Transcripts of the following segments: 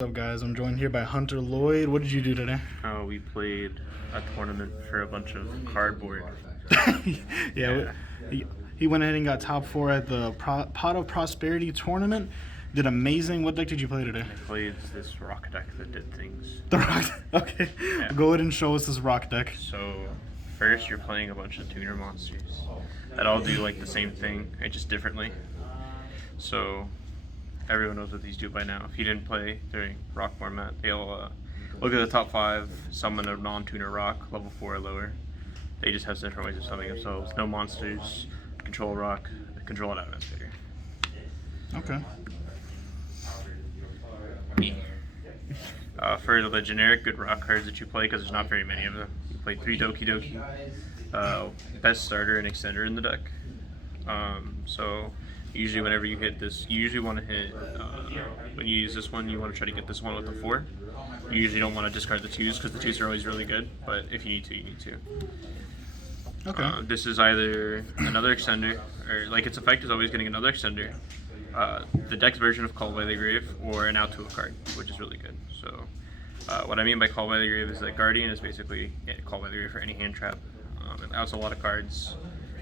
What's up, guys? I'm joined here by Hunter Lloyd. What did you do today? We played a tournament for a bunch of cardboard. Yeah, he went ahead and got top 4 at the Pot of Prosperity tournament. Did amazing. What deck did you play today? I played this rock deck that did things. The rock. Okay, Yeah. Go ahead and show us this rock deck. So first you're playing a bunch of tuner monsters that all do like the same thing, just differently. So everyone knows what these do by now. If you didn't play during rock format, they'll look at the top 5, summon a non-tuner rock, level 4 or lower. They just have different ways of summoning themselves. No monsters, control rock, control an Adamancipator. Okay. For the generic good rock cards that you play, because there's not very many of them, you play 3 Doki Doki, best starter and extender in the deck. So usually whenever you hit this, you usually want to hit, when you use this one, you want to try to get this one with a 4. You usually don't want to discard the 2s because the 2s are always really good, but if you need to, you need to. Okay. This is either another extender, or like its effect is always getting another extender, the deck's version of Call by the Grave, or an out to a card, which is really good. So what I mean by Call by the Grave is that Guardian is basically Call by the Grave for any hand trap. It outs a lot of cards,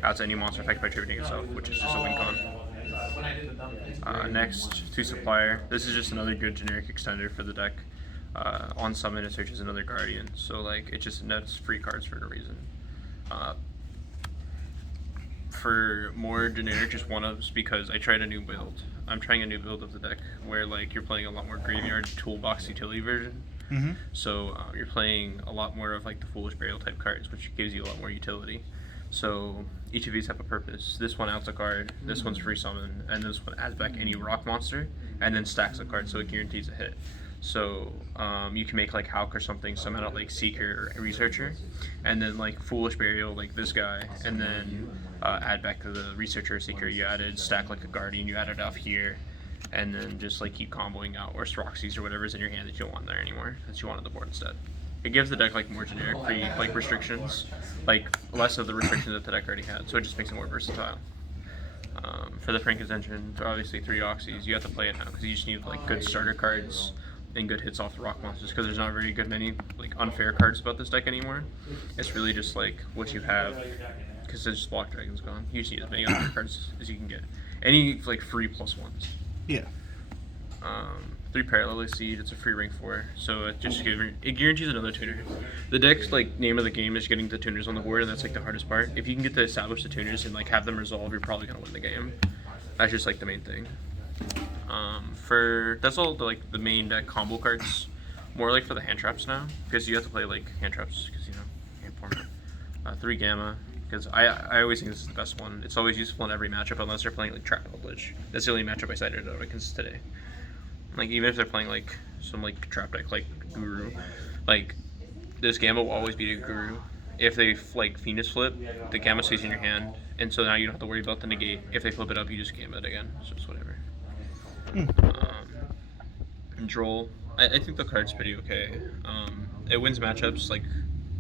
outs any monster effect by tributing itself, which is just a win con. Next, 2 Supplier. This is just another good generic extender for the deck. On summon, it searches another Guardian, so like it just nets free cards for no reason. For more generic, just one-ofs, because I tried a new build. I'm trying a new build of the deck where like you're playing a lot more graveyard toolbox utility version. Mm-hmm. So you're playing a lot more of like the Foolish Burial type cards, which gives you a lot more utility. So each of these have a purpose. This one outs a card, this one's free summon, and this one adds back any rock monster, and then stacks a card, so it guarantees a hit. So you can make like Hulk or something, summon out like Seeker or Researcher, and then like Foolish Burial like this guy, and then add back to the Researcher or Seeker you added, stack like a Guardian you added off here, and then just like keep comboing out, or Roxy's or whatever's in your hand that you don't want there anymore, that you want on the board instead. It gives the deck like more generic free like restrictions, like less of the restrictions that the deck already had, so it just makes it more versatile. For the Franken's engine, obviously 3 Oxys, you have to play it now because you just need like good starter cards and good hits off the rock monsters, because there's not very good many like unfair cards about this deck anymore. It's really just like what you have, because there's just Block Dragon's gone. You just need as many unfair cards as you can get. Any like free +1s. Yeah. 3 Parallel Seed, it's a free rank 4, so it just guarantees another tuner. The deck's like name of the game is getting the tuners on the board, and that's like the hardest part. If you can get to establish the tuners and like have them resolve, you're probably gonna win the game. That's just like the main thing. That's all the main deck combo cards. More like for the hand traps now, because you have to play like hand traps, because hand format. 3 Gamma, because I always think this is the best one. It's always useful in every matchup unless they're playing like Trap Publish. That's the only matchup I cited out against today. Like even if they're playing like some like trap deck like Guru, like this Gamma will always beat a Guru. If they like Phoenix flip, the Gamma stays in your hand, and so now you don't have to worry about the negate. If they flip it up, you just Gamma it again. So it's whatever. Control. I think the card's pretty okay. It wins matchups, like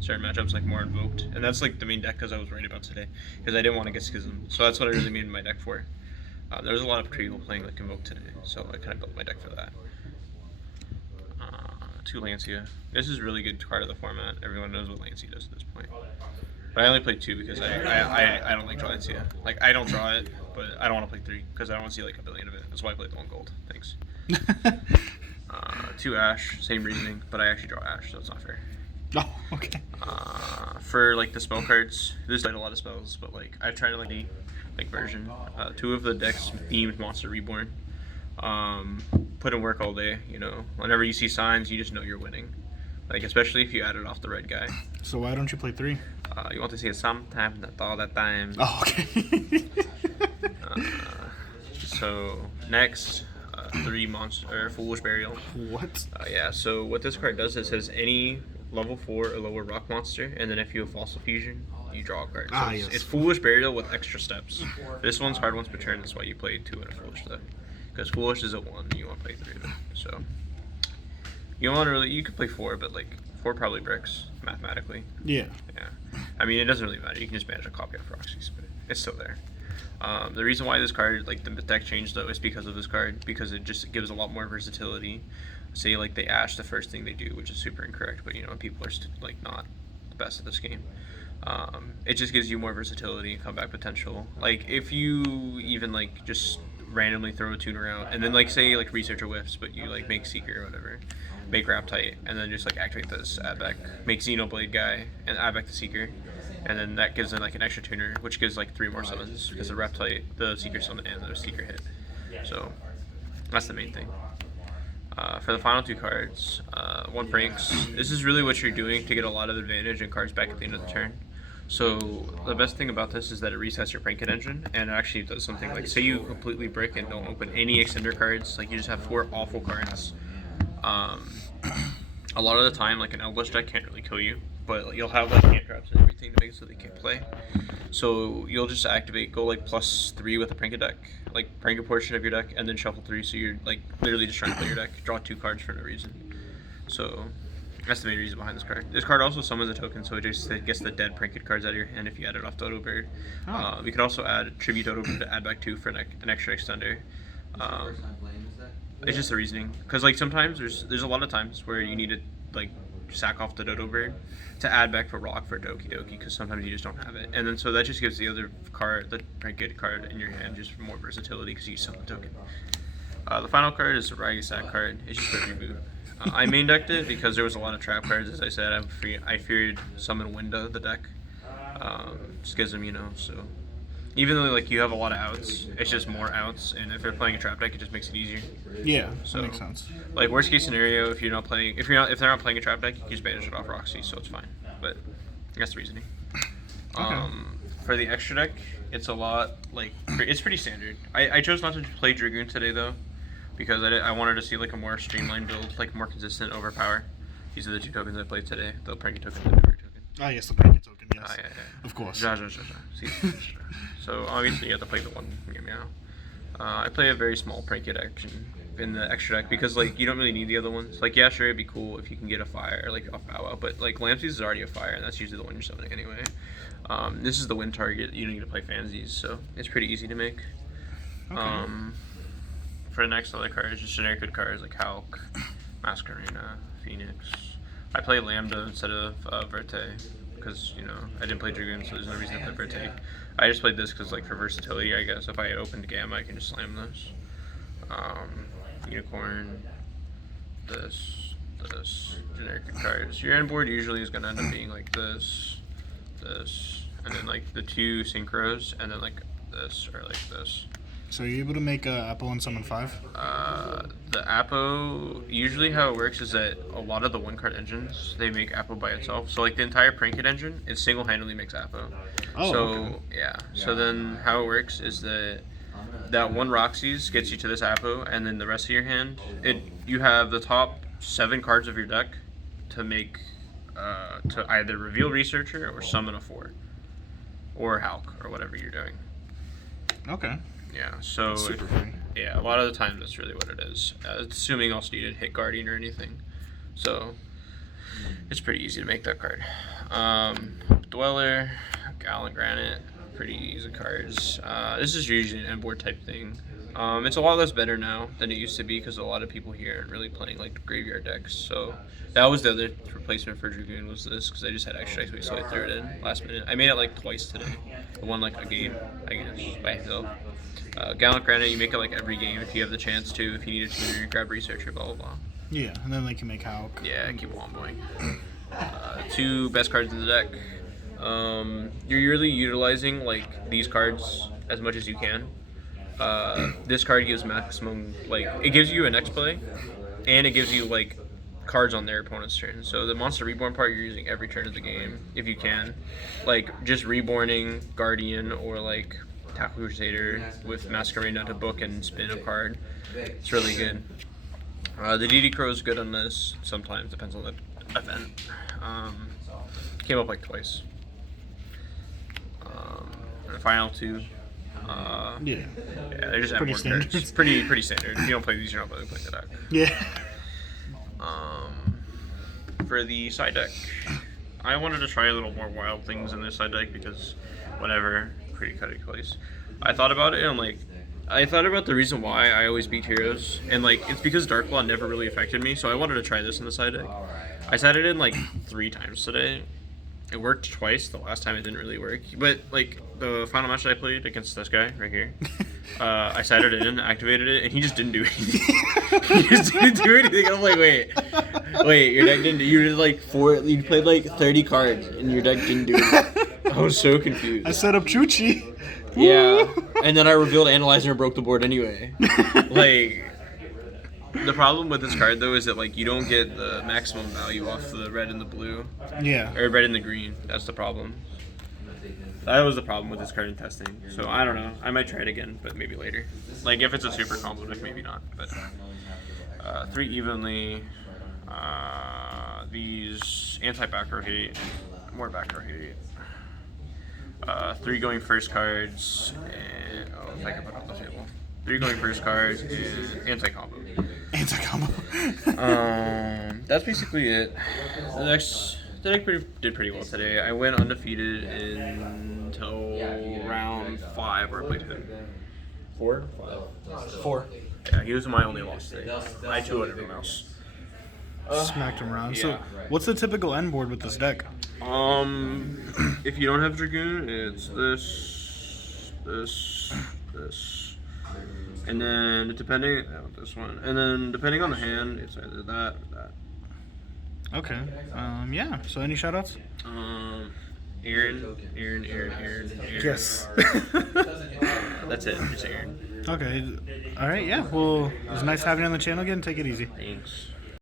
certain matchups, like more invoked, and that's like the main deck because I was worried about today, because I didn't want to get Schism. So that's what I really made my deck for. There was a lot of people playing like Invoke today, so I kind of built my deck for that. 2 Lancia. This is a really good card of the format. Everyone knows what Lancia does at this point. But I only played 2 because I don't like draw Lancia. Like I don't draw it, but I don't want to play 3 because I don't want to see like a billion of it. That's why I played the 1 gold. Thanks. 2 Ash, same reasoning, but I actually draw Ash, so it's not fair. Oh, okay. For like the spell cards, there's like a lot of spells, but like I've tried like the version. 2 of the decks themed Monster Reborn. Put in work all day, Whenever you see signs, you just know you're winning. Like especially if you add it off the red guy. So why don't you play 3? You want to see it sometime, not all that time. Oh, okay. So next, 3 monster Foolish Burial. What? Yeah. So what this card does is says any level 4 or lower rock monster, and then if you have Fossil Fusion, you draw a card. So yes. It's Foolish Burial with extra steps. This one's hard once per turn. That's why you play 2 in a Foolish step, because Foolish is at 1. You want to play 3 of it. So you want to you could play 4, but like 4 probably bricks mathematically. Yeah. Yeah. I mean, it doesn't really matter. You can just manage a copy of Roxy's, but it's still there. The reason why this card, like the deck changed though, is because of this card, because it just gives a lot more versatility. say like they ash the first thing they do, which is super incorrect, but people are like not the best at this game. It just gives you more versatility and comeback potential. Like if you even like just randomly throw a tuner out and then like say like researcher whiffs, but you like make seeker or whatever, make Raptite, and then just like activate this, add back, make Xenoblade guy, and add back the seeker, and then that gives them like an extra tuner, which gives like 3 more summons because the Raptite, the seeker summon, and the seeker hit. So that's the main thing. For the final 2 cards, 1 Pranks. This is really what you're doing to get a lot of advantage and cards back at the end of the turn. So the best thing about this is that it resets your Pranket engine, and it actually does something like, say you completely brick and don't open any extender cards, like you just have 4 awful cards. A lot of the time, like an Elvish deck can't really kill you, but you'll have like hand traps and everything to make it so they can't play. So you'll just activate, go like +3 with a Pranket deck, like Pranket portion of your deck, and then shuffle 3, so you're like literally just trying to play your deck, draw 2 cards for no reason. So that's the main reason behind this card. This card also summons a token, so it just gets the dead Pranket cards out of your hand if you add it off Dodo Bird. You can also add Tribute Dodo Bird to add back 2 for an extra extender. It's just the reasoning, because like sometimes there's a lot of times where you need to like sack off the Dodo Bird to add back for Rock for Doki Doki, because sometimes you just don't have it, and then so that just gives the other card, the Pranket card in your hand, just more versatility because you summon the token. The final card is the Raggy Sack card. It's just a reboot. I main decked it because there was a lot of trap cards. As I said, I feared summon Winda the deck, Schism, so. Even though like you have a lot of outs, it's just more outs, and if they're playing a trap deck, it just makes it easier. Yeah, so that makes sense. Like worst case scenario, if they're not playing a trap deck, you can just banish it off Roxy, so it's fine. But that's the reasoning. Okay. For the extra deck, it's a lot like it's pretty standard. I chose not to play Dragoon today though, because I wanted to see like a more streamlined build, like more consistent overpower. These are the 2 tokens I played today: the Pranky token and the Memory token. Ah, yes, the Pranket token. Yes, Yeah. Of course. So obviously you have to play the one meow. I play a very small Pranket action in the extra deck because like you don't really need the other ones. Like yeah, sure, it'd be cool if you can get a fire like off Bow Wow, but like Lampsies is already a fire, and that's usually the one you're summoning anyway. This is the win target. You don't need to play Fansies, so it's pretty easy to make. Okay. For the next other cards, just generic good cards like Hulk, Masquerena, Phoenix. I play Lambda instead of Verte because I didn't play Dragoon, so there's no reason to play Verte. I just played this because like for versatility, I guess. If I had opened Gamma, I can just slam this. Unicorn, this, generic good cards. Your end board usually is gonna end up being like this, and then like the 2 synchros, and then like this or like this. So you're able to make Apple and summon 5? The Apo, usually how it works is that a lot of the 1-card engines, they make Apo by itself. So like the entire Pranket engine, it single-handedly makes Apo. Oh, so, okay. Yeah. So then how it works is that 1 Roxy's gets you to this Apo, and then the rest of your hand, you have the top 7 cards of your deck to make, to either reveal Researcher or summon a 4. Or Hulk, or whatever you're doing. Okay. Yeah, so Super free. Yeah, a lot of the time that's really what it is. Assuming else you didn't hit Guardian or anything, so it's pretty easy to make that card. Dweller, Gallant Granite, pretty easy cards. This is usually an end board type thing. It's a lot less better now than it used to be because a lot of people here aren't really playing like graveyard decks. So that was the other replacement for Dragoon was this because I just had extra XP, so I threw it in last minute. I made it like twice today. I won like a game, I guess, by itself. Gallant Granite, you make it like every game if you have the chance to. If you need a tuner, you grab Researcher, blah blah blah. Yeah, and then they can make Hulk. Yeah, keep womboing. 2 best cards in the deck. You're really utilizing like these cards as much as you can. This card gives maximum, like it gives you an X play, and it gives you like cards on their opponent's turn. So the Monster Reborn part you're using every turn of the game if you can, like just reborning Guardian or like Tackle Crusader with Masquerena to book and spin a card. It's really good. The DD Crow is good on this. Sometimes depends on the event. Came up like twice. The final 2. Yeah, they're just pretty M1 standard. cards. Pretty standard. If you don't play these, you're not really playing the deck. Yeah. For the side deck, I wanted to try a little more wild things in this side deck because whatever, pretty cutty place. I thought about it and I'm like, I thought about the reason why I always beat heroes, and like it's because Dark Claw never really affected me, so I wanted to try this in the side deck. I sat it in like 3 times today. It worked twice. The last time it didn't really work, but like the final match that I played against this guy right here, I sat it in, activated it, and he just didn't do anything. He just didn't do anything. I'm like, wait, your deck didn't. You did like 4. You played like 30 cards, and your deck didn't do anything. I was so confused. I set up Chuchi. Yeah, and then I revealed Analyzer and broke the board anyway. Like, the problem with this card though is that like you don't get the maximum value off the red and the blue. Yeah. Or red and the green. That's the problem. That was the problem with this card in testing. So I don't know. I might try it again, but maybe later. Like if it's a super combo deck, maybe not. But 3 evenly. These anti-back row hate. More back row hate. 3 going first cards, and if I can put it on the table. 3 going first cards and anti-combo. Anti-combo. That's basically it. The deck did pretty well today. I went undefeated until round 5 where I played him. 4? 5. 4. Yeah, he was my only loss today. I 2-0 everyone else. Smacked him around. Yeah. So, what's the typical end board with this deck? If you don't have Dragoon, it's this, and then depending, this one, and then depending on the hand, it's either that or that. Okay. Yeah. So, any shoutouts? Aaron. Yes. That's it. It's Aaron. Okay. All right. Yeah. Well, it was nice having you on the channel again. Take it easy. Thanks.